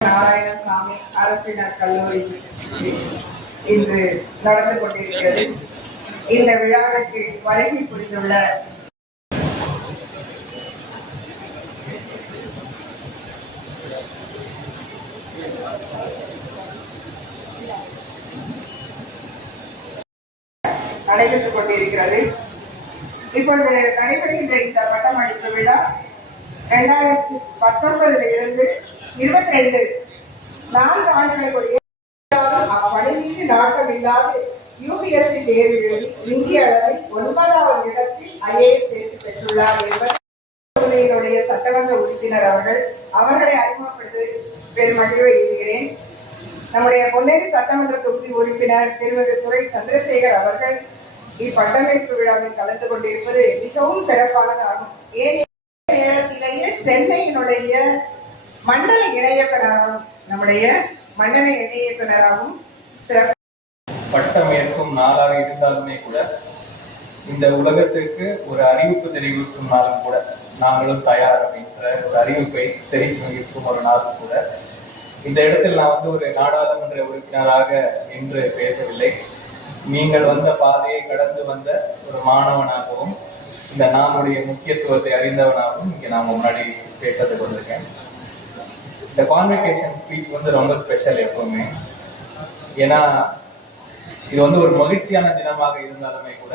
நாராயணசாமி அரசினர் கல்லூரி இன்று நடந்து கொண்டிருக்கிறது. இந்த விழாவிற்கு வருகை புரிந்துள்ள நடைபெற்றுக் கொண்டிருக்கிறது. இப்பொழுது நடைபெறுகின்ற இந்த பட்டமளிப்பு விழா 2019 இருந்து 22 4 ஆண்டுகளுடைய பணி மீது நாட்டம் இல்லாது யூபிஎஸ்சி தேர்வில் இந்திய அளவில் 9வது இடத்தில் IAS தேர்ச்சி பெற்றுள்ளார் என்பது சட்டமன்ற உறுப்பினர் அவர்களை அறிமுகப்படுத்தி பெருமகிழ்வை எழுதுகிறேன். நம்முடைய பொன்னேரி சட்டமன்ற தொகுதி உறுப்பினர் திருமதி துரை சந்திரசேகர் அவர்கள் இப்பட்டமளிப்பு விழாவில் கலந்து கொண்டிருப்பது மிகவும் சிறப்பானதாகும். ஏன் நேரத்திலேயே சென்னையினுடைய மண்டல இணையப்பராகவும் நம்முடைய மண்டல இணையப்பராகவும் பட்டம் ஏற்கும் நாளாக இருந்தாலுமே கூட இந்த உலகத்திற்கு ஒரு அறிவிப்பு தெரிவிக்கும் நாளும் கூட நாங்களும் தயார் அப்படின்ற ஒரு அறிவிப்பை தெரிவிக்கும் ஒரு நாளும் கூட இந்த இடத்தில் நான் ஒரு நாடாளுமன்ற உறுப்பினராக இன்று பேசவில்லை. நீங்கள் வந்த பாதையை கடந்து வந்த ஒரு மாணவனாகவும் இந்த நாளுடைய முக்கியத்துவத்தை அறிந்தவனாகவும் இங்கே நான் முன்னாடி பேசுறதுக்கு வந்திருக்கேன். இந்த கான்வெகேஷன் ஸ்பீச் ரொம்ப ஸ்பெஷல் எப்பவுமே. ஏன்னா இது ஒரு மகிழ்ச்சியான தினமாக இருந்தாலுமே கூட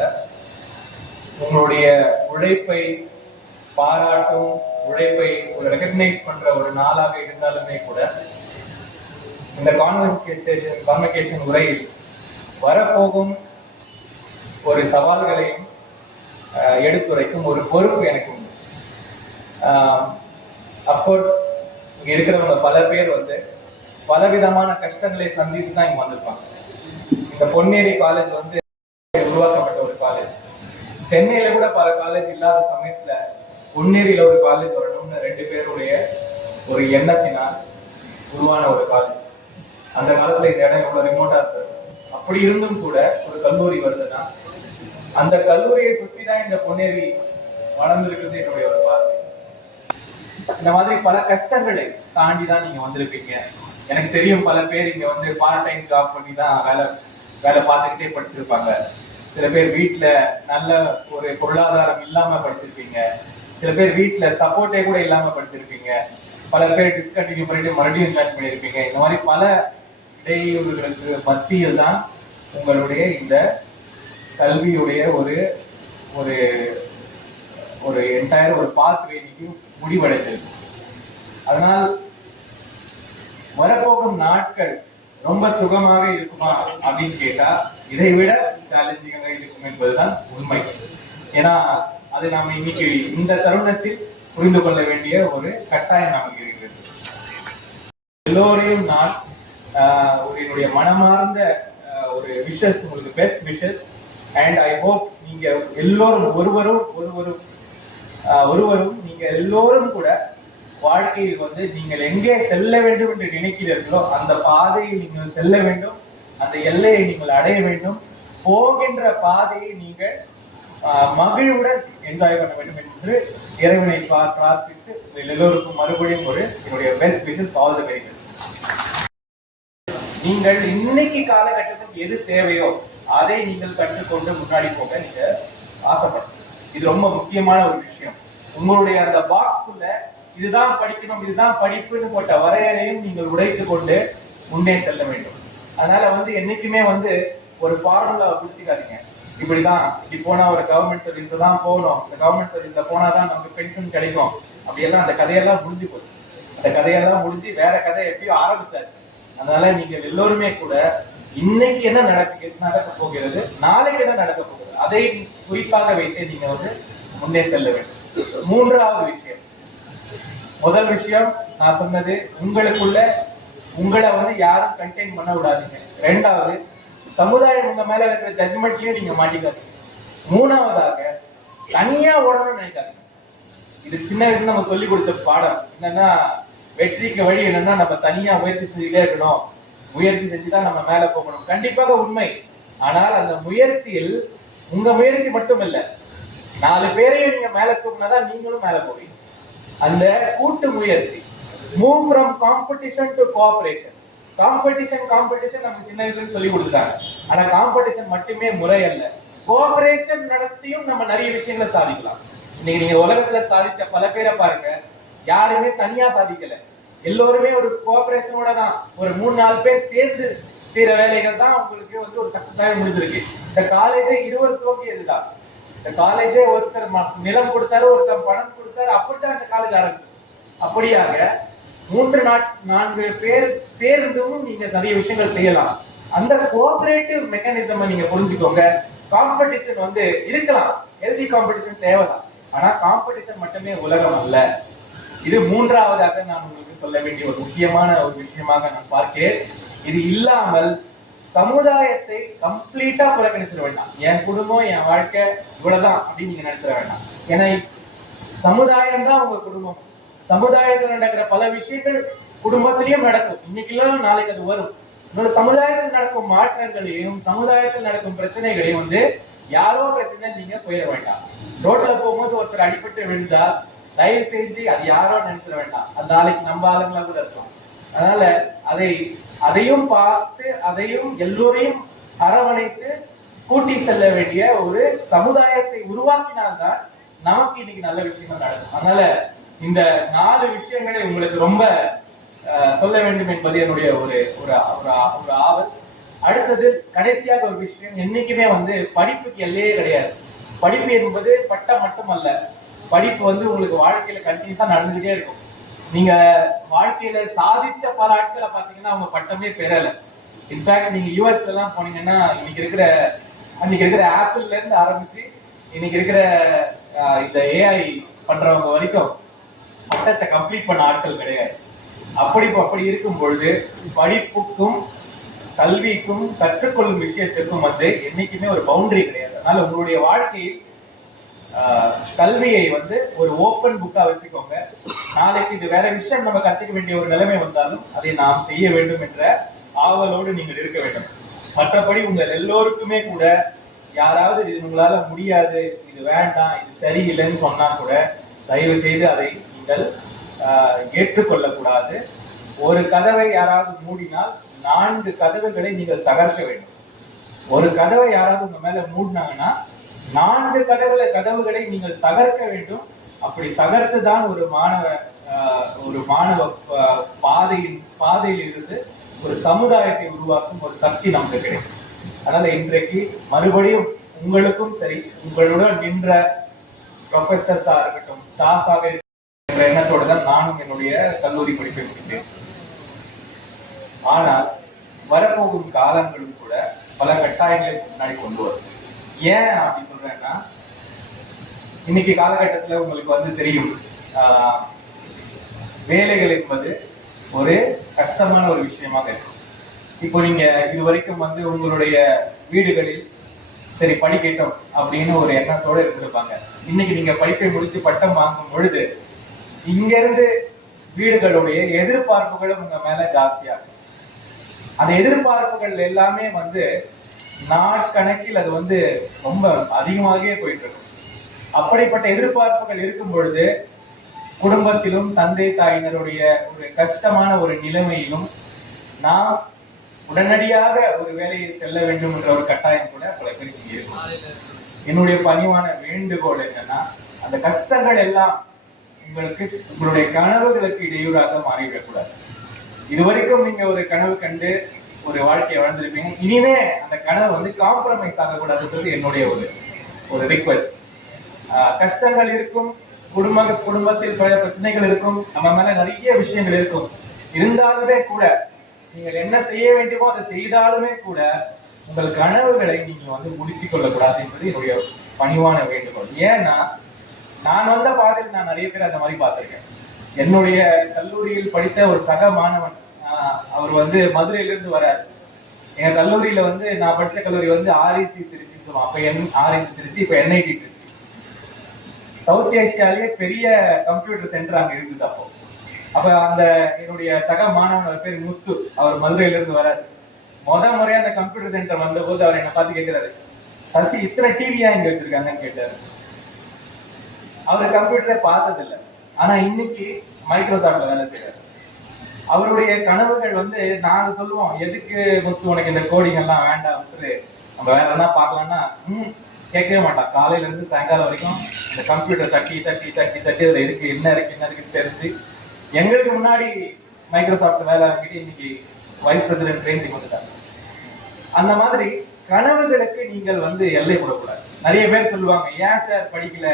உங்களுடைய உழைப்பை பாராட்டும் உழைப்பை ஒரு ரெகக்னைஸ் பண்ற ஒரு நாளாக இருந்தாலுமே கூட இந்த கான்வெகேஷன் உரையில் வரப்போகும் ஒரு சவால்களையும் எடுத்துரைக்கும் ஒரு பொறுப்பு எனக்கு உண்டு. அப்கோர்ஸ் இங்க இருக்கிறவங்க பல பேர் பலவிதமான கஷ்டங்களை சந்தித்து தான் இங்க வந்திருப்பாங்க. இந்த பொன்னேரி காலேஜ் உருவாக்கப்பட்ட ஒரு காலேஜ். சென்னையில கூட பல காலேஜ் இல்லாத சமயத்துல பொன்னேரியில ஒரு காலேஜ் வரணும்னு 2 பேருடைய ஒரு எண்ணத்தினால் உருவான ஒரு காலேஜ். அந்த காலத்துல இந்த இடம் எவ்வளவு ரிமோட்டா இருந்தது. அப்படி இருந்தும் கூட ஒரு கல்லூரி வருதுன்னா அந்த கல்லூரியை சுற்றி தான் இந்த பொன்னேரி வளர்ந்துருக்குது என்னுடைய ஒரு பார்வை. இந்த மாதிரி பல கஷ்டங்களை தாண்டி தான் நீங்க வந்திருப்பீங்க. எனக்கு தெரியும் பல பேர் இங்க பார்ட் டைம் ஜாப் பண்ணி தான் வேலை பார்த்துக்கிட்டே படிச்சிருப்பாங்க. சில பேர் வீட்டுல நல்ல ஒரு பொருளாதாரம் இல்லாம படிச்சிருப்பீங்க. சில பேர் வீட்டுல சப்போர்ட்டே கூட இல்லாம படிச்சிருப்பீங்க. பல பேர் டிஸ்கண்டினியூ பண்ணிட்டு மறுபடியும் ஜாயின் பண்ணியிருப்பீங்க. இந்த மாதிரி பல இடையூறுகளுக்கு மத்தியில் தான் உங்களுடைய இந்த கல்வியுடைய ஒரு ஒரு ஒரு என்டையர் ஒரு பாத்வேக்கு முடிவடைந்திருக்கு. அதனால் வரப்போகும் நாட்கள் ரொம்ப சுகமாக இருக்குமா அப்படின்னு கேட்டா இதை விட சேலஞ்சிங்காக இருக்கும் என்பதுதான் உண்மை. ஏன்னா அது நாம இன்னைக்கு இந்த தருணத்தில் புரிந்து கொள்ள வேண்டிய ஒரு கட்டாயம் நமக்கு இருக்கிறது. எல்லோரையும் நான் என்னுடைய மனமார்ந்த ஒரு விஷஸ், உங்களுக்கு best wishes. And I hope நீங்க எல்லோரும் ஒருவரும் நீங்க எல்லோரும் கூட வாழ்க்கையில் நீங்கள் எங்கே செல்ல வேண்டும் என்று நினைக்கிறீர்களோ அந்த பாதையை நீங்கள் செல்ல வேண்டும். அந்த எல்லையை நீங்கள் அடைய வேண்டும். போகின்ற பாதையை நீங்கள் மகிழ்வுடன் என்ஜாய் பண்ண வேண்டும் என்று இறைவனை பிரார்த்தித்து எல்லோருக்கும் மறுபடியும் என்னுடைய best wishes, all the very best. நீங்கள் இன்னைக்கு காலகட்டத்துக்கு எது தேவையோ அதை நீங்கள் கற்றுக்கொண்டு முன்னாடி போக நீங்க ஆசைப்படணும். இது ரொம்ப முக்கியமான ஒரு விஷயம். உங்களுடைய அந்த பாக்ஸ்குள்ள இதுதான் படிக்கணும், இதுதான் படிப்புன்னு போட்ட வரையறையும் நீங்கள் உடைத்துக் கொண்டு முன்னே செல்ல வேண்டும். அதனால என்னைக்குமே ஒரு ஃபார்முலா பிடிச்சிக்காதீங்க. இப்படிதான் இப்படி போனா ஒரு கவர்மெண்ட் சர்வீஸ் தான் போகணும், இந்த கவர்மெண்ட் சர்வீஸ்ல போனாதான் நமக்கு பென்ஷன் கிடைக்கும், அப்படியெல்லாம் அந்த கதையெல்லாம் முடிஞ்சு போச்சு. அந்த கதையெல்லாம் முடிஞ்சு வேற கதை எப்படியோ ஆரம்பிச்சாச்சு. அதனால நீங்க எல்லோருமே கூட இன்னைக்கு என்ன நடக்க போகிறது, நாளைக்கு என்ன நடக்க போகிறது, அதை குறிப்பாக வைத்து நீங்க முன்னே செல்ல வேண்டும். 3வது விஷயம், முதல் விஷயம் நான் சொன்னது, உங்களுக்குள்ள உங்களை யாரும் கண்டெயின் பண்ண விடாதீங்க. 2வது, சமுதாயம் உங்க மேல இருக்கிற ஜட்ஜ்மெண்ட்லயும் நீங்க மாட்டிக்காதீங்க. 3வதாக, தனியா ஓடணும்னு நினைக்காதீங்க. இது சின்ன வயசுல நம்ம சொல்லி கொடுத்த பாடம் என்னன்னா, வெற்றிக்கு வழி என்னன்னா நம்ம தனியா முயற்சி செஞ்சுட்டே இருக்கணும், முயற்சி செஞ்சுதான் நம்ம மேல போகணும். கண்டிப்பாக உண்மை. ஆனால் அந்த முயற்சியில் உங்க முயற்சி மட்டும் இல்ல, 4 பேரையும் நீங்க மேல தூக்கினாதான் நீங்களும் மேல போவீங்க. அந்த கூட்டு முயற்சி move from competition to cooperation. Competition நம்ம சின்ன வயசுல சொல்லி கொடுத்தாங்க. ஆனா காம்படிஷன் மட்டுமே முறை அல்ல, கோஆபரேஷன் நடத்தியும் நம்ம நிறைய விஷயங்களை சாதிக்கலாம். இன்னைக்கு நீங்க உலகத்துல சாதிச்ச பல பேரை பாருங்க, யாருமே தனியா சாதிக்கல, எல்லோருமே ஒரு கோஆபரேஷனோட தான், ஒரு 3-4 பேர் சேர்ந்து செய்யற வேலைகள் தான் உங்களுக்கு வந்து ஒரு சக்சஸாக முடிஞ்சிருக்கு. இந்த காலேஜே 20 துவங்கியதுதான். இந்த காலேஜே ஒருத்தர் நிலம் கொடுத்தாரு, ஒருத்தர் பணம் கொடுத்தாரு, அப்படித்தான் இந்த காலேஜ் ஆரம்பிச்சு. அப்படியாக 3-4 பேர் சேர்ந்தும் நீங்க நிறைய விஷயங்கள் செய்யலாம். அந்த கோஆபரேட்டிவ் மெக்கானிசம் நீங்க புரிஞ்சுக்கோங்க. காம்படிஷன் வந்து இருக்கலாம், ஹெல்தி காம்படிஷன் தேவைதான், ஆனா காம்படிஷன் மட்டுமே உலகம் அல்ல. இது மூன்றாவதாக நான் உங்களுக்கு சொல்ல வேண்டிய ஒரு முக்கியமான ஒரு விஷயமாக நான் பார்க்கிறேன். இது இல்லாமல் சமுதாயத்தை கம்ப்ளீட்டா புறக்கணிச்சிட வேண்டாம். என் குடும்பம், என் வாழ்க்கை இவ்வளவுதான் அப்படின்னு நீங்க நினைச்சிட வேண்டாம். ஏன்னா சமுதாயம் தான் உங்க குடும்பம். சமுதாயத்தில் நடக்கிற பல விஷயங்கள் குடும்பத்திலையும் நடக்கும், இன்னைக்குலாம் நாளைக்கு அது வரும். இன்னொரு சமுதாயத்தில் நடக்கும் மாற்றங்களையும் சமுதாயத்தில் நடக்கும் பிரச்சனைகளையும் வந்து யாரோ பிரச்சனை நீங்க போயிட வேண்டாம். ரோட்ல போகும்போது ஒருத்தர் அடிபட்டு விழுந்தால் தயவு செஞ்சு அது யாரோ நினைச்சிட வேண்டாம், அந்த நாளைக்கு நம்ம ஆளுங்களா கூட இருக்கும். அதனால அதையும் பார்த்து அதையும் எல்லோரையும் அரவணைத்து கூட்டி செல்ல வேண்டிய ஒரு சமுதாயத்தை உருவாக்கினால்தான் நமக்கு இன்னைக்கு நல்ல விஷயங்கள் நடக்கும். அதனால இந்த 4 விஷயங்களை உங்களுக்கு ரொம்ப சொல்ல வேண்டும் என்பது என்னுடைய ஒரு ஆவல். அடுத்தது கடைசியாக ஒரு விஷயம், என்னைக்குமே வந்து படிப்புக்கு எல்லையே கிடையாது. படிப்பு என்பது பட்டம் மட்டுமல்ல, படிப்பு வந்து உங்களுக்கு வாழ்க்கையில கண்டினியூஸா நடந்துகிட்டே இருக்கும். நீங்க வாழ்க்கையில சாதிச்ச பல ஆட்களை பாத்தீங்கன்னா அவங்க பட்டமே பெறல. இன்ஃபேக்ட் நீங்க யூஎஸ்ல எல்லாம் போனீங்கன்னா அன்னைக்கு இருக்கிற ஆப்பிள்ல இருந்து ஆரம்பிச்சு இன்னைக்கு இருக்கிற இந்த ஏஐ பண்றவங்க வரைக்கும் பட்டத்தை கம்ப்ளீட் பண்ண ஆட்கள் கிடையாது. அப்படி இருக்கும் பொழுது படிப்புக்கும் கல்விக்கும் கற்றுக்கொள்ளும் விஷயத்திற்கும் வந்து என்னைக்குமே ஒரு பவுண்டரி கிடையாது. அதனால உங்களுடைய வாழ்க்கையில் கல்வியை வந்து ஒரு ஓப்பன் புக்கா வச்சுக்கோங்க. நாளைக்கு இது வேற விஷயம் நம்ம கற்றுக்க வேண்டிய ஒரு நிலைமை வந்தாலும் அதை நாம் செய்ய வேண்டும் என்ற ஆவலோடு நீங்கள் இருக்க வேண்டும். மற்றபடி உங்கள் எல்லோருக்குமே கூட யாராவது இது உங்களால முடியாது, இது வேண்டாம், இது சரியில்லைன்னு சொன்னா கூட தயவு செய்து அதை நீங்கள் ஏற்றுக்கொள்ளக்கூடாது. ஒரு கதவை யாராவது மூடினால் 4 கதவுகளை நீங்கள் தகர்க்க வேண்டும். ஒரு கதவை யாராவது உங்க மேல மூடினாங்கன்னா 4 கதவுகளை நீங்கள் தகர்க்க வேண்டும். அப்படி தகர்த்துதான் ஒரு மாணவ பாதையில் இருந்து ஒரு சமுதாயத்தை உருவாக்கும் ஒரு சக்தி நமக்கு கிடைக்கும். அதனால இன்றைக்கு மறுபடியும் உங்களுக்கும் சரி, உங்களுடன் நின்ற ப்ரொஃபசர்ஸா இருக்கட்டும், ஸ்டாஃபாக என்ற எண்ணத்தோடு தான் நானும் என்னுடைய கல்லூரி படிப்பை முடித்தேன். ஆனால் வரப்போகும் காலங்களும் கூட பல கட்டாயங்களை முன்னாடி கொண்டு வரும். ஏன் அப்படி சொல்றேன்னா, இன்னைக்கு காலகட்டத்தில் உங்களுக்கு வந்து தெரியும், வேலைகள் என்பது ஒரு கஷ்டமான ஒரு விஷயமாக இருக்கும். இப்போ நீங்க இது வரைக்கும் வந்து உங்களுடைய வீடுகளில் சரி படிக்கட்டும் அப்படின்னு ஒரு எண்ணத்தோட இருந்திருப்பாங்க. இன்னைக்கு நீங்க படிப்பை முடிச்சு பட்டம் வாங்கும் பொழுது இங்க இருந்து வீடுகளுடைய எதிர்பார்ப்புகளும் உங்க மேல ஜாஸ்தியாகும். அந்த எதிர்பார்ப்புகள் எல்லாமே வந்து நாட்கணக்கில் அது வந்து ரொம்ப அதிகமாகவே போயிட்டு இருக்கும். அப்படிப்பட்ட எதிர்பார்ப்புகள் இருக்கும் பொழுது குடும்பத்திலும் தந்தை தாயினருடைய ஒரு கஷ்டமான ஒரு நிலைமையிலும் நாம் உடனடியாக ஒரு வேலையை செல்ல வேண்டும் என்ற ஒரு கட்டாயம் கூட பல பேருக்கு இருக்கும். என்னுடைய பணிவான வேண்டுகோள் என்னன்னா, அந்த கஷ்டங்கள் எல்லாம் உங்களுடைய கனவுகளுக்கு இடையூறாக மாறிவிடக்கூடாது. இதுவரைக்கும் நீங்க ஒரு கனவு கண்டு ஒரு வாழ்க்கையை வாழ்ந்திருப்பீங்க, இனிமே அந்த கனவு வந்து காம்ப்ரமைஸ் ஆகக்கூடாதுன்றது என்னுடைய ஒரு ரிக்வெஸ்ட். கஷ்டங்கள் இருக்கும், குடும்பத்தில் பல பிரச்சனைகள் இருக்கும், நம்ம மேல நிறைய விஷயங்கள் இருக்கும். இருந்தாலுமே கூட நீங்கள் என்ன செய்ய வேண்டுமோ அதை செய்தாலுமே கூட உங்கள் கனவுகளை நீங்க வந்து முடித்துக் கொள்ளக்கூடாது என்பது என்னுடைய பணிவான வேண்டுகோள். ஏன்னா நான் வந்த பாதையில் நான் நிறைய பேர் அந்த மாதிரி பார்த்திருக்கேன். என்னுடைய கல்லூரியில் படித்த ஒரு சக மாணவன், அவர் வந்து மதுரையிலிருந்து வராரு. எங்க கல்லூரியில வந்து நான் படித்த கல்லூரி வந்து REC திருச்சி சொல்லுவோம். அப்ப REC திருச்சி, இப்ப NIT திருச்சி. சவுத் ஏசியாலேயே பெரிய கம்ப்யூட்டர் சென்டர் அங்க இருந்தது. அப்ப அந்த என்னுடைய சக மாணவன் பேர் முத்து, அவர் மதுரையில இருந்து வராரு. முறையா அந்த கம்ப்யூட்டர் சென்டர் வந்த போது அவர் என்ன பார்த்து கேட்கிறாரு, சசி இத்தனை டிவியா இங்க வச்சிருக்காங்கன்னு கேட்டாரு. அவர் கம்ப்யூட்டரை பார்த்தது இல்லை, ஆனா இன்னைக்கு மைக்ரோசாஃப்ட்ல வேலை செய்யறாரு. அவருடைய கனவுகள் வந்து நாங்க சொல்லுவோம், எதுக்கு முத்து உனக்கு இந்த கோடிங் எல்லாம் வேண்டாம், நம்ம வேற என்ன பார்க்கலாம்னா கேட்கவே மாட்டான். காலையில இருந்து சாயங்காலம் வரைக்கும் இந்த கம்ப்யூட்டர் தட்டி தட்டி தட்டி தட்டி அதுல இருக்கு என்ன இருக்குன்னு தெரிஞ்சு எங்களுக்கு முன்னாடி மைக்ரோசாஃப்ட் வேலை வாங்கிட்டு இன்னைக்கு வைஸ் பிரசிடென்ட் ரேஞ்சுக்கு வந்துட்டாங்க. அந்த மாதிரி கனவுகளுக்கு நீங்கள் வந்து எல்லை போடக்கூடாது. நிறைய பேர் சொல்லுவாங்க, ஏன் சார் படிக்கல,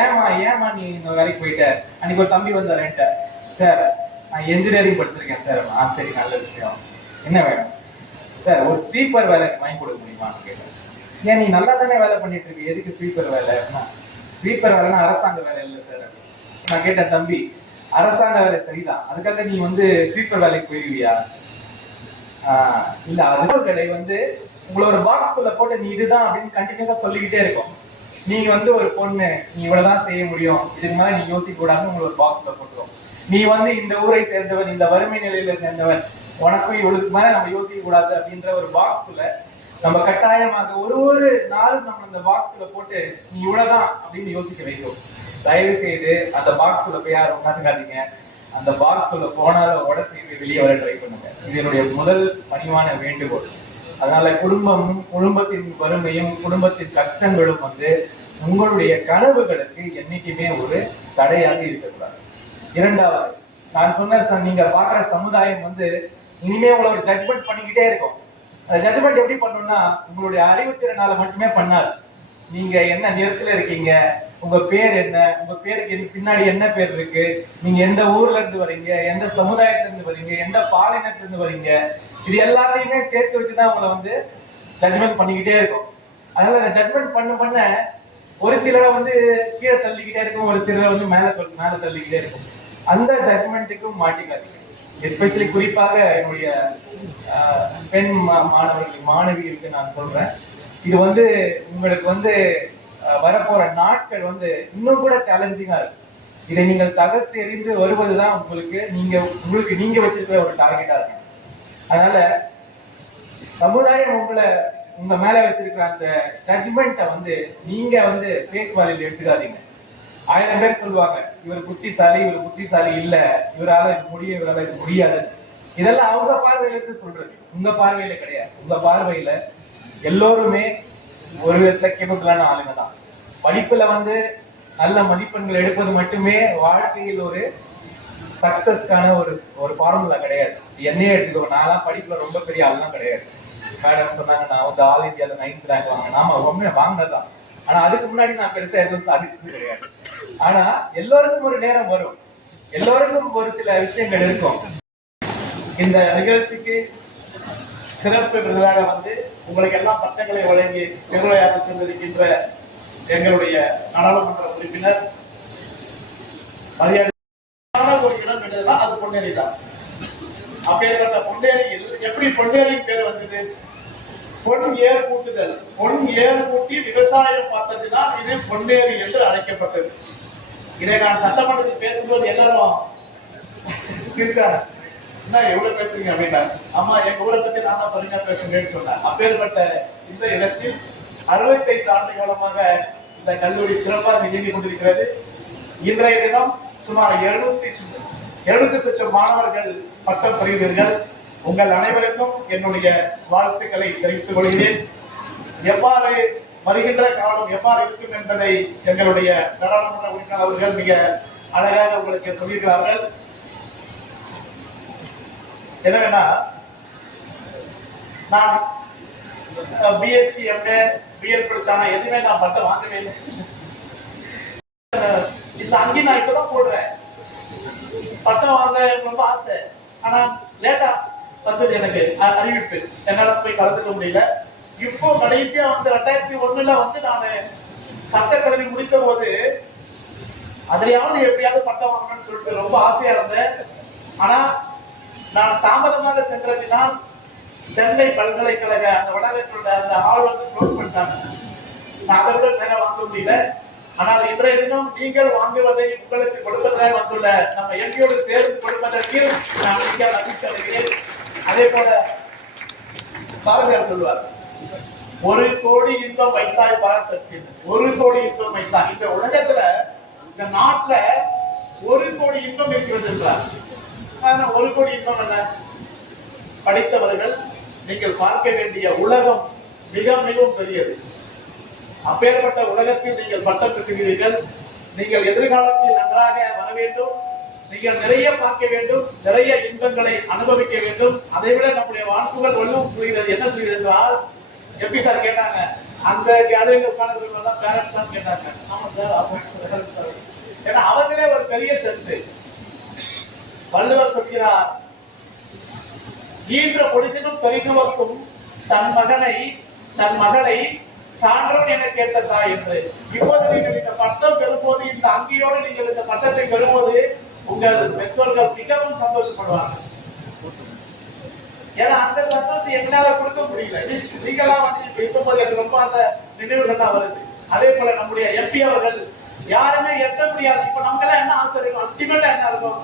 ஏமா நீ இந்த வேலைக்கு போயிட்ட. அன்னைக்கு ஒரு தம்பி வந்தார் என்கிட்ட, சார் நான் என்ஜினியரிங் படிச்சிருக்கேன் சார். சரி, நல்ல விஷயம், என்ன வேணும் சார்? ஒரு ஸ்வீப்பர் வேலை வாங்கி கொடுக்க முடியுமான்னு கேட்டேன். ஏன் நீ நல்லா தானே வேலை பண்ணிட்டு இருக்கு, எதுக்கு ஸ்வீப்பர் வேலை? ஸ்வீப்பர் வேலைன்னா அரசாங்க வேலை இல்லை சார். நான் கேட்டேன், தம்பி அரசாங்க வேலை சரிதான், அதுக்காக நீ வந்து ஸ்வீப்பர் வேலைக்கு போயிருவியா? இல்ல, அதுகளை வந்து உங்களோட பாக்ஸ்குள்ள போட்டு நீ இதுதான் அப்படின்னு கண்டினியூஸா சொல்லிக்கிட்டே இருக்கும். நீங்க வந்து ஒரு பொண்ணு, நீ இவ்வளவுதான் செய்ய முடியும், இதுக்கு மேல நீ யோசிக்க கூடாதுன்னு உங்களை ஒரு பாக்ஸ்ல போட்டுரும். நீ வந்து இந்த ஊரை சேர்ந்தவன், இந்த வறுமை நிலையில சேர்ந்தவன், உனக்கும் இவ்வளவுக்கு மேல நம்ம யோசிக்க கூடாது அப்படின்ற ஒரு பாக்ஸ்ல நம்ம கட்டாயமாக ஒரு நாளும் நம்ம அந்த பாக்ஸ்ல போட்டு நீ இவ்வளவுதான் அப்படின்னு யோசிக்க வைக்கும். தயவு செய்து அந்த பாக்ஸ்குள்ள போய் யாரும் உட்காந்துக்காதீங்க. அந்த பாக்ஸ்குள்ள போனாலும் உடச்சி வெளியே வர ட்ரை பண்ணுங்க. இது என்னுடைய முதல் பணிவான வேண்டுகோள். அதனால குடும்பத்தின் வறுமையும் குடும்பத்தின் கஷ்டங்களும் வந்து உங்களுடைய கனவுகளுக்கு என்னைக்குமே ஒரு தடையாக இருக்கக்கூடாது. இரண்டாவது, நான் சொன்ன நீங்க பாக்குற சமுதாயம் வந்து இனிமே உங்களை ஒரு ஜட்மெண்ட் பண்ணிக்கிட்டே இருக்கும். அந்த ஜட்மெண்ட் எப்படி பண்ணணும்னா உங்களுடைய அறிவுத்திறனால மட்டுமே பண்ணாது. நீங்க என்ன நிறத்துல இருக்கீங்க, உங்க பேர் என்ன, உங்க பேருக்கு பின்னாடி என்ன பேர் இருக்கு, நீங்க எந்த ஊர்ல இருந்து வரீங்க, எந்த சமுதாயத்துல இருந்து வரீங்க, எந்த பாலினத்துல இருந்து வரீங்க, இது எல்லாத்தையுமே சேர்த்து வச்சுதான் உங்களை வந்து ஜட்மெண்ட் பண்ணிக்கிட்டே இருக்கும். அதனால அந்த ஜட்மெண்ட் பண்ண ஒரு சிலரை வந்து கீழே தள்ளிக்கிட்டே இருக்கும், ஒரு சிலரை வந்து மேல தள்ளிக்கிட்டே இருக்கும். அந்த ஜட்மெண்ட்டுக்கும் மாட்டிக்காதீங்க. எஸ்பெஷலி குறிப்பாக என்னுடைய பெண் மாணவிகளுக்கு நான் சொல்றேன், இது வந்து உங்களுக்கு வந்து வரப்போற நாட்கள் வந்து இன்னும் கூட சேலஞ்சிங்கா இருக்கு. இதை நீங்கள் தகர்த்தெறிந்து வருவதுதான் உங்களுக்கு நீங்க வச்சிருக்கிற ஒரு டார்கெட்டா இருக்கு. அதனால சமுதாயம் உங்க மேல வச்சிருக்கிற அந்த ஜட்ஜ்மெண்ட்டை வந்து நீங்க வந்து பேஸ் வேல்யூல எடுத்துக்காதீங்க. 1000 பேர் சொல்லுவாங்க, இவர் புத்திசாலி இல்ல, இவரால இது முடியும், இவரால இது முடியாது. இதெல்லாம் அவங்க பார்வையில இருந்து சொல்றது, உங்க பார்வையில கிடையாது. உங்க பார்வையில எல்லோருமே ஒரு விதத்துல கேபபிளான ஆளுங்க தான். படிப்புல வந்து நல்ல மதிப்பெண்கள் எடுப்பது மட்டுமே வாழ்க்கையில் ஒரு சக்சஸ்க்கான ஒரு ஃபார்முலா கிடையாது. என்னையே எடுத்துக்கோ, நான்லாம் படிப்புல ரொம்ப பெரிய ஆளுலாம் கிடையாது. மேடம் சொன்னாங்க, நான் வந்து ஆல் இந்தியால 9th ரேங்க் வாங்கினேன். நாம ரொம்ப வாங்கினதுதான். ஆனா அதுக்கு முன்னாடி நான் பெருசா எதுவும் சாதிச்சது கிடையாது. ஆனா எல்லோருக்கும் ஒரு நேரம் வரும், எல்லோருக்கும் ஒரு சில விஷயங்கள் இருக்கும். இந்த நிகழ்ச்சிக்கு சிறப்பு விருதாக வந்து உங்களுக்கு எல்லாம் பட்டங்களை வழங்கி பெருமையாக சென்றிருக்கின்ற எங்களுடைய நாடாளுமன்ற உறுப்பினர் மரியாதை ஒரு இடம் என்றதுதான் அது பொன்னேரி தான். அப்பேற்பட்ட பொன்னேரியில் எப்படி பொன்னேரியின் பேர் வந்தது? பொன் ஏர் கூட்டுதல், பொன் ஏர் கூட்டி விவசாயம் பார்த்ததுதான் இது பொன்னேரி என்று அழைக்கப்பட்டது. இதை நான் சட்டமன்றத்தில் பேசும்போது எல்லாரும் இருக்காங்க, என்ன எவ்வளவு பேசுறீங்க அப்படின்னா, ஆமா எங்க ஊரை பத்தி நான் தான் பதினா பேசுறேன்னு சொன்னேன். அப்பேற்பட்ட இந்த இடத்தில் 65 ஆண்டு காலமாக இந்த கல்லூரி சிறப்பாக இயங்கிக் கொண்டிருக்கிறது. இன்றைய தினம் சுமார் 700 லட்சம் மாணவர்கள் பட்டம் பெறுவீர்கள். உங்கள் அனைவருக்கும் என்னுடைய வாழ்த்துக்களை தெரிவித்துக் கொள்கிறேன். எவ்வாறு வருகின்ற காலம் எவ்வாறு இருக்கும் என்பதை எங்களுடைய நாடாளுமன்ற உறுப்பினர் அவர்கள் மிக அழகாக உங்களுக்கு சொல்லியிருக்கிறார்கள். என்னன்னா, நான் பிஎஸ்சி எம்ஏ பிஎல் படிச்சானா எதுவுமே நான் பட்டம் வாங்கவே இல்லை. இல்ல அங்கேயும் நான் இப்பதான் போடுறேன். பட்டம் வாங்க ரொம்ப ஆசை, ஆனா லேட்டா வந்தது எனக்கு அறிவிப்பு, என்னால போய் கலந்துக்க முடியல. இப்போ கடைசியா வந்து 2001 வந்து நான் சட்டக்கல்வி முடித்த போது அதுலயாவது எப்படியாவது பட்டம் வாங்கணும்னு சொல்லிட்டு ரொம்ப ஆசையா இருந்தேன். ஆனா நான் தாமதமாக சென்றதினால் சென்னை பல்கலைக்கழக அந்த வடகத்தோட அந்த ஹால் வந்து க்ளோஸ் பண்ணிட்டாங்க. நான் அதை விட மேல வாங்க முடியல. ஆனால் இன்றைய தினம் நீங்கள் வாங்குவதை உங்களுக்கு கொடுப்பதாக வந்துள்ள நம்ம எம்பியோடு தேர்வு கொடுப்பதற்கு நான் மிக மகிழ்ச்சி அடைகிறேன். அதே போல பாரதியார் சொல்வார், 1 கோடி இன்பம் வைத்தாய் பராசக்தி, 1 கோடி இன்பம் வைத்தாய். இந்த உலகத்துல இந்த நாட்டுல 1 கோடி இன்பம் இருக்கிறது என்றார். ஆனா 1 கோடி இன்னும் என்ன படித்தவர்கள் நீங்கள் பார்க்க வேண்டிய உலகம் மிக மிகவும் பெரியது. அப்பேற்பட்ட உலகத்தில் நீங்கள் பட்டம் பெறுகிறீர்கள். நீங்கள் எதிர்காலத்தில் நன்றாக வர வேண்டும். நீங்கள் நிறைய பார்க்க வேண்டும், நிறைய இன்பங்களை அனுபவிக்க வேண்டும். அதை விட நம்முடைய வாய்ப்புகள் ஒன்றும் புரிகிறது. என்ன புரியுது என்றால், எப்படி சார் கேட்டாங்க, அந்த கேலரியில் உட்கார்ந்து பேரண்ட்ஸ் தான் கேட்டாங்க. ஆமா சார், ஏன்னா அவர்களே ஒரு பெரிய சென்று வள்ளுவர் சொல்கிறார், ஈன்ற பொழுதிலும் பெரிதுவர்க்கும் தன் மகளை சான்றோன் என கேட்ட தாய் என்று. இப்போது நீங்கள் இந்த பட்டம் பெறும்போது, இந்த அங்கியோடு நீங்கள் இந்த பட்டத்தை பெறும்போது உங்கள் பெற்றோர்கள் மிகவும் சந்தோஷப்படுவாங்க. ஏன்னா அந்த சந்தோஷம் எங்களால கொடுக்க முடியல. நீங்களாம் வந்து இருக்கும்போது எனக்கு ரொம்ப அந்த நினைவுகள்லாம் வருது. அதே போல நம்முடைய எம்பி அவர்கள் யாருமே எட்ட முடியாது. இப்ப நமக்கு எல்லாம் என்ன ஆசை இருக்கும், அல்டிமேட்டா என்ன இருக்கும்,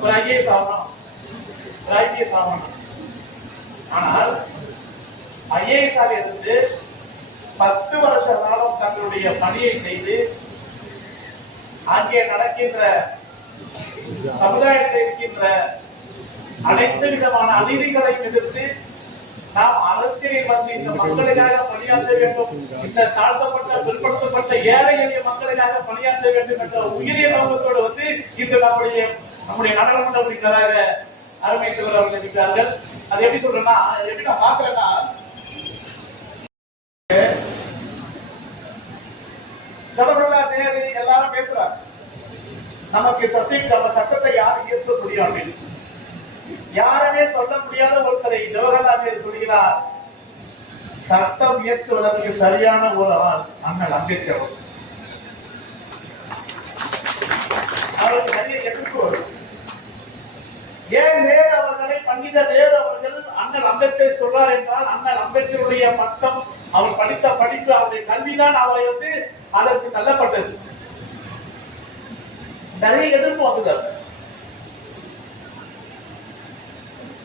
ஒரு ஐஏஎஸ் ஆகணும், ஒரு ஐபிஎஸ் ஆகணும். ஆனால் ஐஏஎஸ் ஆக இருந்து 10 வருஷ காலம் தங்களுடைய பணியை செய்து அங்கே நடக்கின்ற சமுதாயத்தில் இருக்கின்ற அனைத்து விதமான அநீதிகளை எதிர்த்து நாம் அரசியலில் வந்து இந்த மக்களுக்காக பணியாற்ற வேண்டும், இந்த தாழ்த்தப்பட்ட பிற்படுத்தப்பட்ட ஏழை எளிய மக்களுக்காக பணியாற்ற வேண்டும் என்ற உயிரிய நோக்கத்தோடு வந்து இன்று நம்முடைய நாடாளுமன்ற உறுப்பினராக அருமை செல்வர் அவர்கள் இருக்கிறார்கள். அது எப்படி சொல்றேன்னா, எப்படி நான் பாக்குறேன்னா, ஜவஹர்லால் நேரு எல்லாரும் பேசுறாங்க, நமக்கு நம்ம சட்டத்தை யாரும் ஏற்ற முடியாது, யாருமே சொல்ல முடியாத ஒருத்தரை ஜவஹர்லால் நேரு சொல்கிறார், சட்டம் இயற்றுவதற்கு சரியான ஒரு ஆள் அண்ணல் அம்பேத்கர். அவருக்கு நிறைய எதிர்ப்பு. ஏன் நேரு அவர்களை பண்டித நேரு அவர்கள் அண்ணல் அம்பேத்கர் சொல்றார் என்றால், அண்ணல் அம்பேத்கருடைய பட்டம், அவர் படித்த படிப்பு, அவருடைய கல்விதான் அவரை வந்து அதற்கு தள்ளப்பட்டது. நிறைய எதிர்ப்பு வந்தது.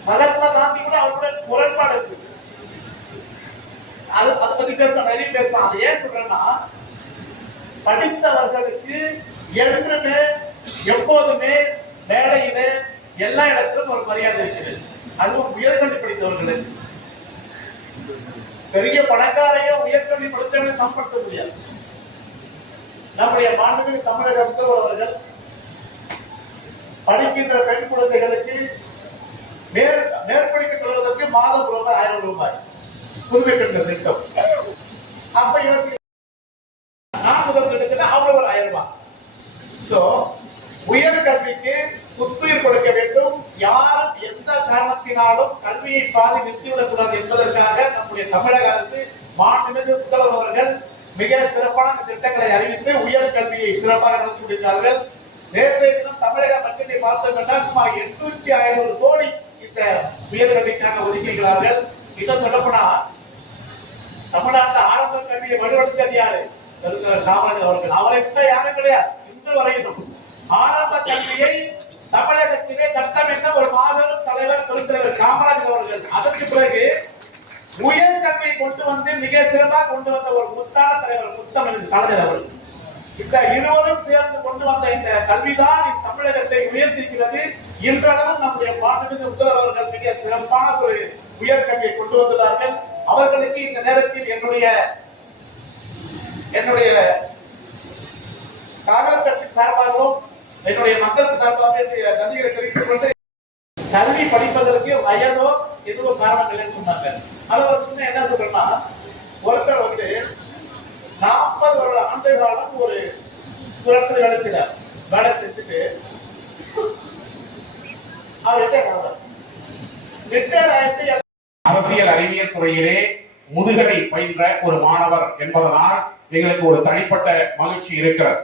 மகாத்மா காந்தி கூட அவரோட முரண்பாடு இருக்கு. அது பத்தி பேச நிறைய பேசலாம். அது ஏன் சொல்றேன்னா, படித்தவர்களுக்கு என்றுமே எப்போதுமே வேலையில எல்லா இடத்திலும் ஒரு மரியாதை இருக்கிறது. அதுவும் உயர்கல்வி படித்தவர்களுக்கு. பெரிய பணக்காரையும் உயர்கல்வி படித்தவர்கள் சம்படுத்த முடியாது. நம்முடைய மாண்புமிகு தமிழக முதல்வர் அவர்கள் படிக்கின்ற பெண் குழந்தைகளுக்கு மேற்படிப்பு பெறுவதற்கு மாதம் ரூபாய் 1000 ரூபாய் புதுமைப்பெண்கள் திட்டம். அப்ப யோசிக்க நான் முதல் திட்டத்தில் அவ்வளவு ஒரு 1000 ரூபாய். சோ உயர்கல்விக்கு புத்துயிர் கொடுக்க வேண்டும். யாரும் எந்த காரணத்தினாலும் கல்வியை பாதி நிறுத்திவிடக் கூடாது என்பதற்காக நம்முடைய தமிழக அரசு மாண்புமிகு முதல்வர் அவர்கள் மிக சிறப்பான திட்டங்களை அறிவித்து உயர்கல்வியை சிறப்பாக நடத்தி வருகிறார்கள். நேற்றைய தினம் தமிழக பட்ஜெட்டை பார்த்தோம் என்றால் சுமார் 850 கோடி இந்த உயர்கல்விக்காக ஒதுக்குகிறார்கள். இன்னும் சொல்லப்போனா தமிழ்நாட்டில் ஆரம்ப கல்வியை வலுப்படுத்தியது யாரு? காமராஜர் அவர்கள். அவரை விட்ட யாரும் கிடையாது. இன்று வரையிலும் ஆரம்ப கல்வியை தமிழகத்திலே கட்டமைத்த ஒரு மாபெரும் தலைவர் பெருந்தலைவர் காமராஜர் அவர்கள். அதற்கு பிறகு உயர்கல்வியை கொண்டு வந்து மிக சிறப்பாக கொண்டு வந்த ஒரு முத்தான தலைவர் முத்தமிழ் கலைஞர் அவர்கள். இந்த இருவரும் சேர்ந்து கொண்டு வந்த இந்த கல்விதான் தமிழகத்தை உயர்த்திருக்கிறது. இன்றளவும் நம்முடைய மாண்புமிகு முதல்வர் அவர்கள் மிக சிறப்பான ஒரு உயர்கல்வியை கொண்டு வந்துள்ளார்கள். அவர்களுக்கு இந்த நேரத்தில் என்னுடைய காங்கிரஸ் கட்சி சார்பாகவும் என்னுடைய மக்களுக்கு சார்பாக நன்றிகளை தெரிவித்துக் கொண்டு, கல்வி படிப்பதற்கு வயதோ எதுவோ காரணம் இல்லைன்னு சொன்னாங்க. அது ஒரு சின்ன என்ன சொல்றேன்னா, ஒருத்தர் வந்து 40 ஆண்டு காலம் ஒரு துறத்தில் வேலைக்கிறார். வேலை செஞ்சுட்டு அவர் ரிட்டையர் ஆயிட்டு அரசியல் அறிவியல் துறையிலே முதுகலை பயின்ற ஒரு மாணவர் என்பதனால் எங்களுக்கு ஒரு தனிப்பட்ட மகிழ்ச்சி இருக்கிறது.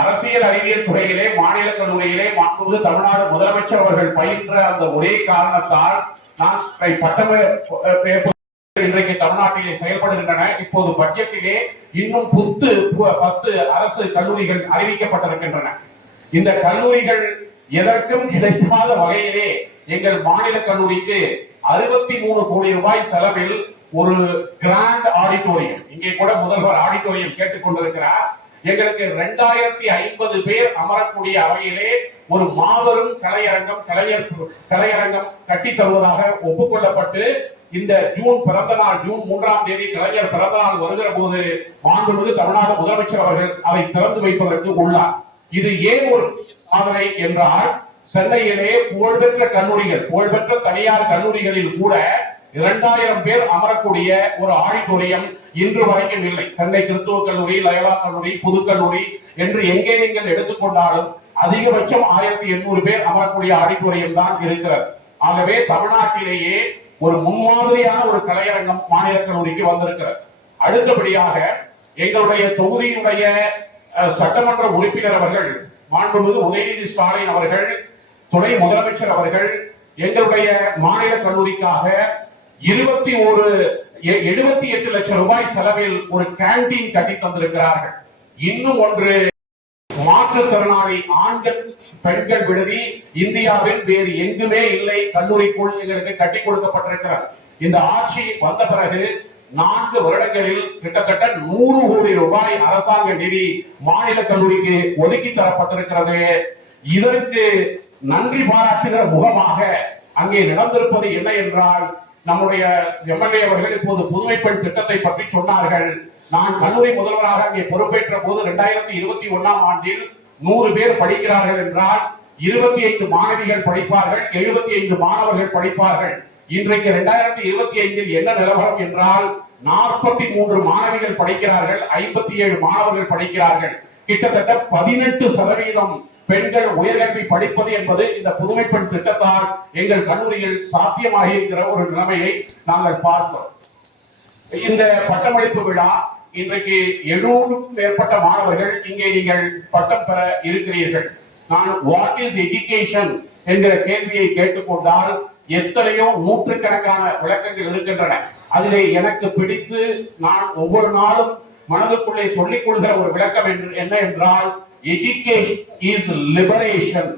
அரசியல் அறிவியல் துறையிலே மாநில கல்லூரியிலே மாண்புமிகு தமிழ்நாடு முதலமைச்சர் அவர்கள் பயின்ற அந்த ஒரே காரணத்தால் நான் இன்றைக்கு தமிழ்நாட்டிலே செயல்படுகின்றன. இப்போது பட்ஜெட்டிலே இன்னும் 10 அரசு கல்லூரிகள் அறிவிக்கப்பட்டிருக்கின்றன. இந்த கல்லூரிகள் எதற்கும் கிடைக்காத வகையிலே எங்கள் மாநில கல்லூரிக்கு 63 கோடி ரூபாய் செலவில் ஒரு கிராண்ட் ஆடிட்டோரியம், இங்கே கூட முதல்வர் ஆடிட்டோரியம் கேட்டுக் கொண்டிருக்கிறார். எங்களுக்கு 2050 பேர் அமரக்கூடிய வகையிலே ஒரு மாபெரும் கலையரங்கம் கட்டி தருவதாக ஒப்புக்கொள்ளப்பட்டு இந்த ஜூன் 3ஆம் தேதி கலைஞர் பிறந்த நாள் வருகிற போது மாண்புமிகு தமிழ்நாடு முதலமைச்சர் அவர்கள் அதை திறந்து வைப்பதற்கு உள்ளார். இது ஏன் ஒரு சாதனை என்றால், சென்னையிலே புகழ்பெற்ற தனியார் கல்லூரிகளில் கூட 2000 பேர் அமரக்கூடிய ஒரு ஆடிட்டோரியம் இன்று வரைக்கும் இல்லை. சென்னை கிறிஸ்துவ கல்லூரி, லயோலா கல்லூரி, புதுக்கல்லூரி என்று எங்கே நீங்கள் எடுத்துக்கொண்டாலும் அதிகபட்சம் 1800 பேர் அமரக்கூடிய ஆடிட்டோரியம் தான் இருக்கிறது. ஆகவே தமிழ்நாட்டிலேயே ஒரு முன்மாதிரியான ஒரு கலையரங்கம் மாநில கல்லூரிக்கு வந்திருக்கிறது. அடுத்தபடியாக எங்களுடைய தொகுதியினுடைய சட்டமன்ற உறுப்பினர் அவர்கள், மாண்புமிகு உதயநிதி ஸ்டாலின் அவர்கள், துணை முதலமைச்சர் அவர்கள் எங்களுடைய மாநில கல்லூரிக்காக 78 லட்சம் ரூபாய் செலவில் ஒரு கேண்டீன் கட்டி தந்திருக்கிறார்கள். இன்னும் ஒன்று, மாற்றுத்திறனாளி ஆண்கள் பெண்கள் விடுதி இந்தியாவில் வேறு எங்குமே இல்லை, கல்லூரிக்குள் எங்களுக்கு கட்டி கொடுக்கப்பட்டிருக்கிறது. இந்த ஆட்சி வந்த பிறகு 4 வருடங்களில் கிட்டத்தட்ட 100 கோடி ரூபாய் அரசாங்க நிதி மாநில கல்லூரிக்கு ஒதுக்கி தரப்பட்டிருக்கிறது. இதற்கு நன்றி பாராட்டுகிற முகமாக அங்கே நடந்திருப்பது என்ன என்றால், நம்முடைய எம்எல்ஏ அவர்கள் இப்போது புதுமை பெண் திட்டத்தை பற்றி சொன்னார்கள். நான் கல்லூரி முதல்வராக அங்கே பொறுப்பேற்ற போது 2021ஆம் ஆண்டில் 100 பேர் படிக்கிறார்கள் என்றால் 25 மாணவிகள் படிப்பார்கள், 75 மாணவர்கள் படிப்பார்கள். இன்றைக்கு 2025இல் என்ன நிலவரம் என்றால் 43 மாணவிகள் படிக்கிறார்கள், 57 மாணவர்கள் படிக்கிறார்கள். கிட்டத்தட்ட 18% பெண்கள் உயர்கல்வி படிப்பது என்பது இந்த புதுமை பெண் திட்டத்தால் எங்கள் கல்லூரியில் சாத்தியமாக இருக்கிற ஒரு நிலைமையை நாங்கள் பார்க்கிறோம். இந்த பட்டமளிப்பு விழா இன்றைக்கு 700க்கும் மேற்பட்ட மாணவர்கள் இங்கே நீங்கள் பட்டம் பெற இருக்கிறீர்கள். நான் வாட் இஸ் எஜுகேஷன் என்கிற கேள்வியை கேட்டுக்கொண்டால் எத்தனையோ நூற்றுக்கணக்கான விளக்கங்கள் இருக்கின்றன. அதிலே எனக்கு பிடித்து நான் ஒவ்வொரு நாளும் மனதுக்குள்ளே சொல்லிக் கொள்கிற ஒரு விளக்கம் என்ன என்றால், எஜுகேஷன் இஸ் லிபரேஷன்.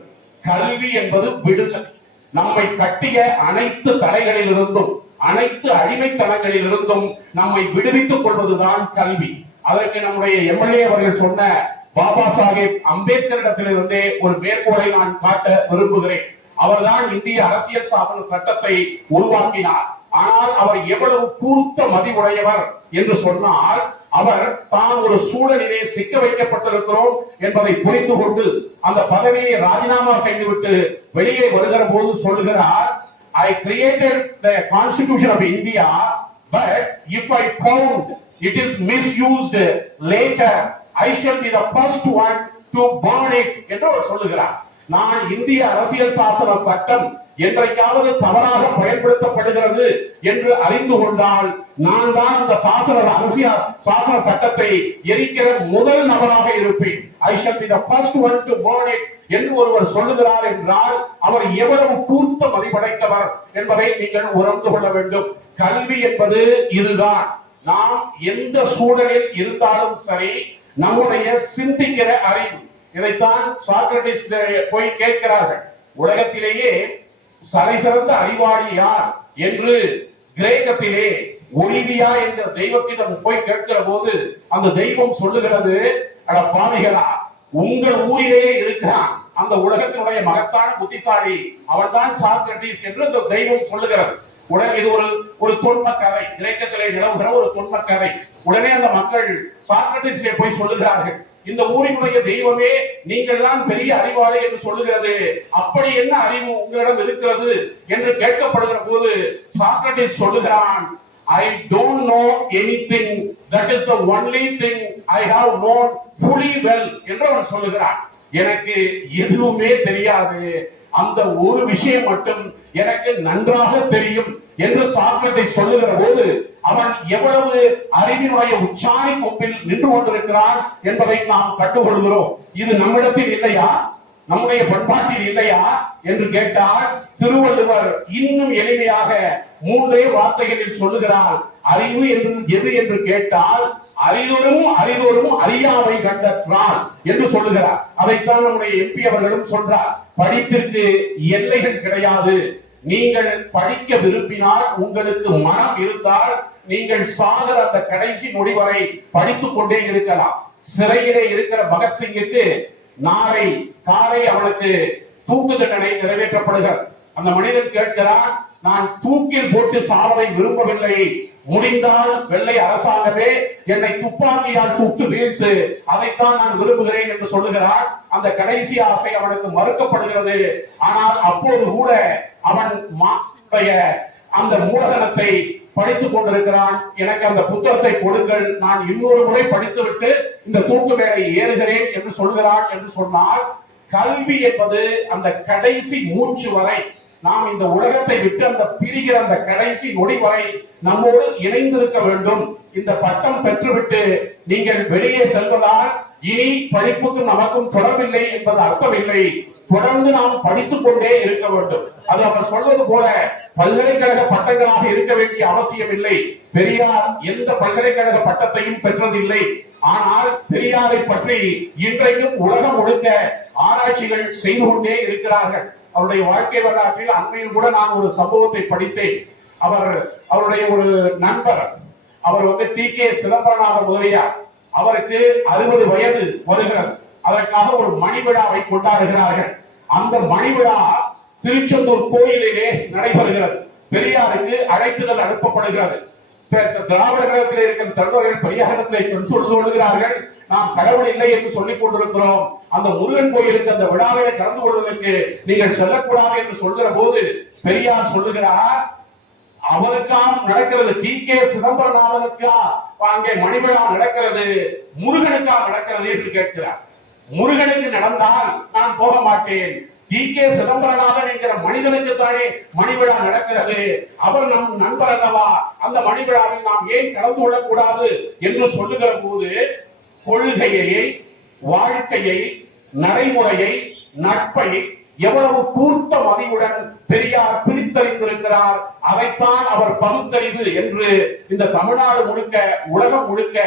கல்வி என்பது விடுதலை. நம்மை கட்டிய அனைத்து தடைகளில் இருந்தும் அனைத்து அடிமைத்தனங்களில் இருந்தும் நம்மை விடுவித்துக் கொள்வதுதான் கல்வி. அதற்கு நம்முடைய எம்எல்ஏ அவர்கள் சொன்ன பாபா சாஹேப் அம்பேத்கரிடத்திலிருந்தே ஒரு மேற்கோளை நான் காட்ட விரும்புகிறேன். அவர்தான் இந்திய அரசியல் சாசன சட்டத்தை உருவாக்கினார். ஆனால் அவர் எவ்வளவு கூர்த்த மதிவுடையவர் என்று சொன்னால், அவர் தான் ஒரு சூழலிலே சிக்க வைக்கப்பட்டிருக்கிறோம் என்பதை புரிந்து கொண்டு அந்த பதவியை ராஜினாமா செய்துவிட்டு வெளியே வருகிற போது சொல்லுகிறார், I created the Constitution of India, but if I found it is misused later, I shall be the first one to burn it என்று அவர் சொல்லுகிறார். நான் இந்திய அரசியல் சாசன சட்டம் என்றைக்காவது தவறாக பயன்படுத்தப்படுகிறது என்று அறிந்து கொண்டால் நான் தான் அந்த சாசன சட்டத்தை எரிக்கிற முதல் நபராக இருப்பேன். I shall be the first one to burn it என்று ஒருவர் சொல்லுகிறார் என்றால் அவர் எவ்வளவு கூர்த்த மதிப்படைத்தவர் என்பதை நீங்கள் உணர்ந்து கொள்ள வேண்டும். கல்வி என்பது இதுதான். நாம் எந்த சூழலில் இருந்தாலும் சரி, நம்முடைய சிந்திக்கிற அறிவு, இதைத்தான் சாக்ரட்டிஸ் போய் கேட்கிறார்கள், உலகத்திலேயே சிறந்த அறிவாளி யார் என்று கிரேக்கத்திலே ஒலிவியா என்ற தெய்வத்திடம் போய் கேட்கிற போது அந்த தெய்வம் சொல்லுகிறது, அட பாவிகளா, உங்கள் ஊரிலேயே இருக்கிறான் அந்த உலகத்தினுடைய மகத்தான புத்திசாலி, அவன்தான் சாக்ரட்டிஸ் என்று அந்த தெய்வம் சொல்லுகிறது. உடனே இது ஒரு தொன்ம கதை, கிரேக்கத்திலே நிலவுகிற ஒரு தொன்ம கதை. உடனே அந்த மக்கள் சாக்ரட்டிஸிலே போய் சொல்லுகிறார்கள், இந்த ஊரினுடைய தெய்வமே நீங்கள் தான் பெரிய அறிவாளி என்று சொல்லுகிறது, அப்படி என்ன அறிவு உங்களிடம் இருக்கிறது என்று கேட்கப்படுகிற போது சாக்ரட்டிஸ் சொல்லுகிறான், I don't know anything, that is the only thing I have known fully well என்று அவன் சொல்லுகிறான். எனக்கு எதுவுமே தெரியாது, அந்த ஒரு விஷயம் மட்டும் எனக்கு நன்றாக தெரியும் என்று சாக்ரட்டிஸ் சொல்லுகிற போது அவன் எவ்வளவு அறிவினுடைய உச்சாணி கொம்பில் நின்று கொண்டிருக்கிறான் என்பதை நாம் கண்டுகொள்கிறோம். இது நம்மிடத்தில் இல்லையா, நம்முடைய பண்பாட்டில் இல்லையா என்று கேட்டால் திருவள்ளுவர் இன்னும் எளிமையாக 3 வார்த்தைகளில் சொல்லுகிறார். அறிவு எது என்று கேட்டால் அறிதோறும் அறியாமை கண்டற்றான் என்று சொல்லுகிறார். அதைத்தான் நம்முடைய எம்பி அவர்களும் சொல்றார், படிப்பிற்கு எல்லைகள் கிடையாது. நீங்கள் படிக்க விரும்பினால், உங்களுக்கு மனம் இருந்தால் நீங்கள் சாகர அந்த கடைசி நொடி வரை படித்துக் கொண்டே இருக்கலாம். சிறையிலே இருக்கிற பகத்சிங்குக்கு நாளை காலை அவனுக்கு தூக்கு தண்டனை நிறைவேற்றப்படுகிறது. அந்த மனிதன் கேட்கிறான், நான் தூக்கில் போட்டு சாவதை விரும்பவில்லை, முடிந்தால் வெள்ளை அரசாங்கமே என்னை துப்பாக்கியால் சுட்டு வீழ்த்து, அதைத்தான் நான் விரும்புகிறேன் என்று சொல்லுகிறான். அந்த கடைசி ஆசை அவனுக்கு மறுக்கப்படுகிறது. ஆனால் அப்போது கூட அவன் மார்க்சினுடைய அந்த மூலதனத்தை படித்துக் கொண்டிருக்கிறான். எனக்கு அந்த புத்தகத்தை கொடுங்கள், நான் இன்னொரு முறை படித்துவிட்டு இந்த தூக்கு மேலே ஏறுகிறேன் என்று சொல்கிறான். என்று சொன்னால் கல்வி என்பது அந்த கடைசி மூச்சு வரை, நாம் இந்த உலகத்தை விட்டு அந்த பிரிகிற அந்த கடைசி நொடி வரை நம்மோடு இணைந்திருக்க வேண்டும். இந்த பட்டம் பெற்றுவிட்டு நீங்கள் வெளியே செல்வதால் இனி படிப்புக்கு நமக்கும் தொடர்பில்லை என்பது அர்த்தமில்லை. தொடர்ந்து நாம் படித்துக் கொண்டே இருக்க வேண்டும். அது அவர் சொல்வது போல பல்கலைக்கழக பட்டங்களாக இருக்க வேண்டிய அவசியம் இல்லை. பெரியார் எந்த பல்கலைக்கழக பட்டத்தையும் பெற்றதில்லை. ஆனால் பெரியாரை பற்றி இன்றைக்கும் உலகம் முழுக்க ஆராய்ச்சிகள் செய்து கொண்டே இருக்கிறார்கள். அவருடைய வாழ்க்கை வரலாற்றில் அண்மையில் கூட நான் ஒரு சம்பவத்தை படித்தேன். அவருடைய ஒரு நண்பர், அவர் டி.கே. சிதம்பரநாத முதலியார், அவருக்கு 60 வயது வருகிறது. அதற்காக ஒரு மணி விழாவை கொண்டாடுகிறார்கள். அந்த மணி விழா திருச்செந்தூர் கோயிலிலே நடைபெறுகிறது. பெரியாருக்கு அழைப்புதல் அனுப்பப்படுகிறது. திராவிட கழகத்தில் இருக்கிற தலைவர்கள் பெரியாரிடத்திலே சொல்லிக் கொள்கிறார்கள், நாம் கடவுள் இல்லை என்று சொல்லிக் கொண்டிருக்கிறோம், அந்த முருகன் கோயிலுக்கு அந்த விழாவிலே கலந்து கொள்வதற்கு நீங்கள் செல்லக்கூடாது என்று சொல்கிற போது பெரியார் சொல்லுகிறார், அவருக்காம் நடக்கிறது, டி.கே. சிதம்பரநாதனுக்கா அங்கே மணி விழா நடக்கிறது, முருகனுக்கா நடக்கிறது என்று கேட்கிறார். முருகனுக்கு நடந்தால் நான் போக மாட்டேன், டி.கே. சிதம்பரநாதன் என்கிற மனிதனுக்கு தானே மணி விழா நடக்கிறது, அவர் நம் நண்பர் அல்லவா, அந்த மணி விழாவில் நாம் ஏன் கலந்து கொள்ளக்கூடாது என்று சொல்லுகிற போது கொள்கையை, வாழ்க்கையை, நடைமுறையை, நட்பை எவ்வளவு கூர்த்த மதியுடன் பெரியார் பிரித்தறிந்திருக்கிறார். அதைத்தான் அவர் பகுத்தறிவு என்று இந்த தமிழ்நாடு முழுக்க, உலகம் முழுக்க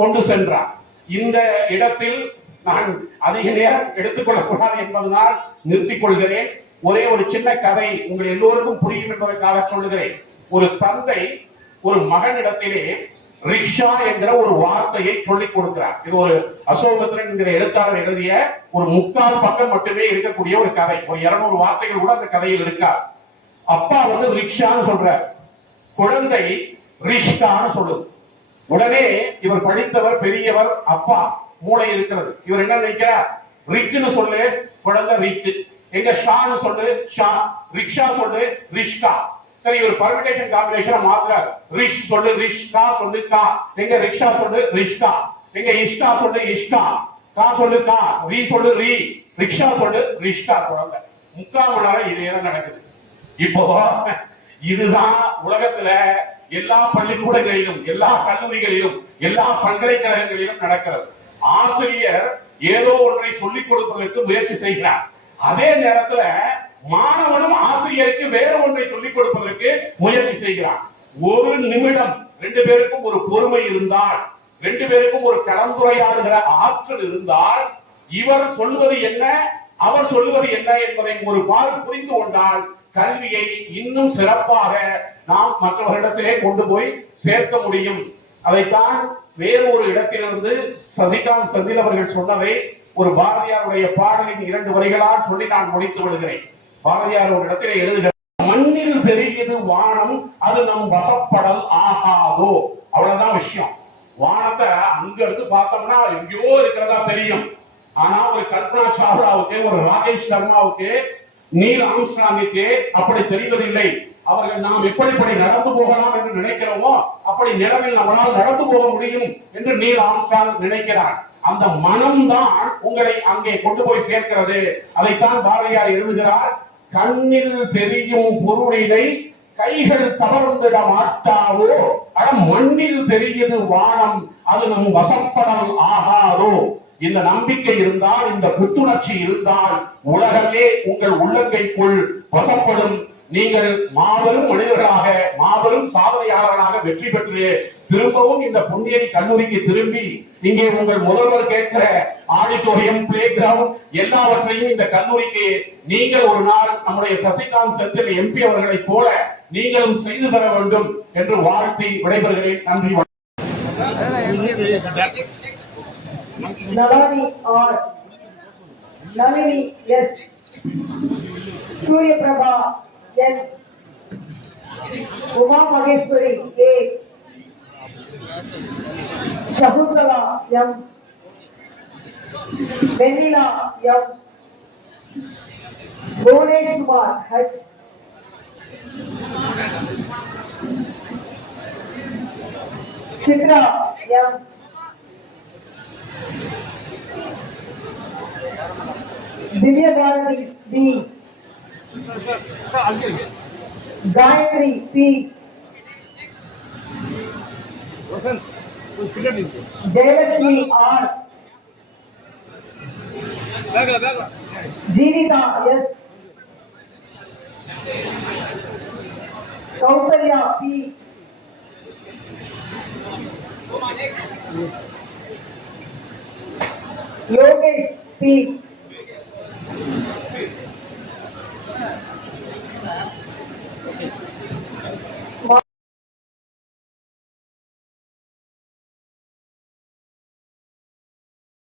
கொண்டு சென்றார். இந்த இடத்தில் நான் அதிக நேரம் எடுத்துக்கொள்ளக்கூடாது என்பதனால் நிறுத்திக் கொள்கிறேன். ஒரே ஒரு சின்ன கதை உங்கள் எல்லோருக்கும் புரியும் என்பதற்காக சொல்லுகிறேன். ஒரு தந்தை ஒரு மகனிடத்திலே ரிக்ஷா என்கிற ஒரு வார்த்தையை சொல்லிக் கொடுக்கிறார். இது ஒரு அசோகத்திரன் என்கிற எழுத்தாளர் எழுதிய ஒரு 3/4 பக்கம் மட்டுமே இருக்கக்கூடிய ஒரு கதை. ஒரு 200 வார்த்தைகள் கூட அந்த கதையில் இருக்கார். அப்பா ரிக்ஷான்னு சொல்றார், குழந்தை ரிஷ்கான்னு சொல்லுது. உடனே இவர் படித்தவர், பெரியவர், அப்பா மூளை இருக்கிறது. இவர் என்ன நினைக்கிறார், ரிக்குன்னு சொல்லு, குழந்தை ரிக்கு, எங்க ஷான்னு சொல்லு, ஷா, ரிக்ஷா சொல்லு, ரிஷ்கா. சரி, ஒரு பர்மிடேஷன் காம்பினேஷன் மாத்துறாரு. ரிஷ் சொல்லு, ரிஷ்கா சொல்லு, கா, எங்க ரிக்ஷா சொல்லு, ரிஷ்கா, எங்க இஷ்கா சொல்லு, இஷ்கா, கா சொல்லு, கா, ரீ சொல்லு, ரீ, ரிக்ஷா சொல்லு, ரிஷ்கா. குழந்தை 3/4 மணி நேரம் இதே நடக்குது. இப்போ இதுதான் உலகத்துல எல்லா பள்ளிக்கூடங்களிலும், எல்லா கல்லூரிகளிலும், எல்லா பல்கலைக்கழகங்களிலும் நடக்கிறது. ஆசிரியர் ஏதோ ஒன்றை சொல்லிக் கொடுப்பதற்கு முயற்சி செய்கிறார். அதே நேரத்துல மாணவனும் ஆசிரியருக்கு வேற ஒன்றை சொல்லிக் கொடுப்பதற்கு முயற்சி செய்கிறார். ஒரு நிமிடம் 2 பேருக்கும் ஒரு பொறுமை இருந்தால், 2 பேருக்கும் ஒரு கலந்துரையாடுகிற ஆற்றல் இருந்தால், இவர் சொல்வது என்ன, அவர் சொல்வது என்ன என்பதை ஒரு பால் புரிந்து கொண்டால் கல்வியை இன்னும் சிறப்பாக நாம் மற்றவர்களிடத்திலே கொண்டு போய் சேர்க்க முடியும். அதைத்தான் வேறு ஒரு இடத்திலிருந்து சசிகாந்த் செந்தில் அவர்கள் சொன்னதை ஒரு பாரதியாருடைய பாடலின் 2 வரிகளால் சொல்லி நான் முடித்து விடுகிறேன். பாரதியார் ஒரு இடத்திலே எழுதுகிறார், மண்ணில் பெருகியது வானம், அது நம் வசப்படல் ஆகாதோ. அவ்வளவுதான் விஷயம். வானத்தை அங்க இருந்து பார்த்தோம்னா எங்கேயோ இருக்கிறதா தெரியும். ஆனா ஒரு கல்பனா சாவ்லாவுக்கு, ஒரு ராகேஷ் சர்மாவுக்கு, நீல் ஆம்ஸ்ட்ராங்குக்கு அப்படி தெரிவதில்லை. அவர்கள் நாம் எப்படி நடந்து போகலாம் என்று நினைக்கிறோமோ அப்படி நிலவில் நம்மளால் நடந்து போக முடியும் என்று நீல் ஆம்ஸ்ட்ராங் நினைக்கிறார். அந்த மனம்தான் உங்களை அங்கே கொண்டு போய் சேர்க்கிறது. அதைத்தான் பாரதியார் எழுதுகிறார், கண்ணில் தெரியும் பொருளினை கைகள் தவறுந்திட மாட்டாவோ, மண்ணில் தெரியுது வானம், அது நம் வசப்படல் ஆகாதோ. இந்த நம்பிக்கை இருந்தால், இந்த புத்துணர்ச்சி இருந்தால் உலகமே உங்கள் உள்ளங்கைக்குள் வசப்படும். நீங்கள் மாபெரும் மனிதர்களாக, மாபெரும் சாதனையாளர்களாக வெற்றி பெற்று திரும்பவும் இந்த பொன்னியடி கல்லூரிக்கு திரும்பி இங்கே உங்கள் முதல்வர் கேட்கிற ஆடிட்டோரியம், பிளே கிரவுண்ட் எல்லாவற்றையும் இந்த கல்லூரிக்கு நீங்கள் ஒரு நாள் நம்முடைய சசிகாந்த் செந்தில் எம்பி அவர்களை போல நீங்களும் செய்து தர வேண்டும் என்று வாழ்த்தி விடைபெறுகிறேன். நன்றி. Navani R, Nalini S, Suryaprabha N, Uma Maheswari A, Shakuntala M, Vennila M, Bhuvaneshkumar H, Chitra M, Divyabharathi D, Gayathri P, Jayalakshmi R, Jeevitha S, Kausalya P, Yogesh B,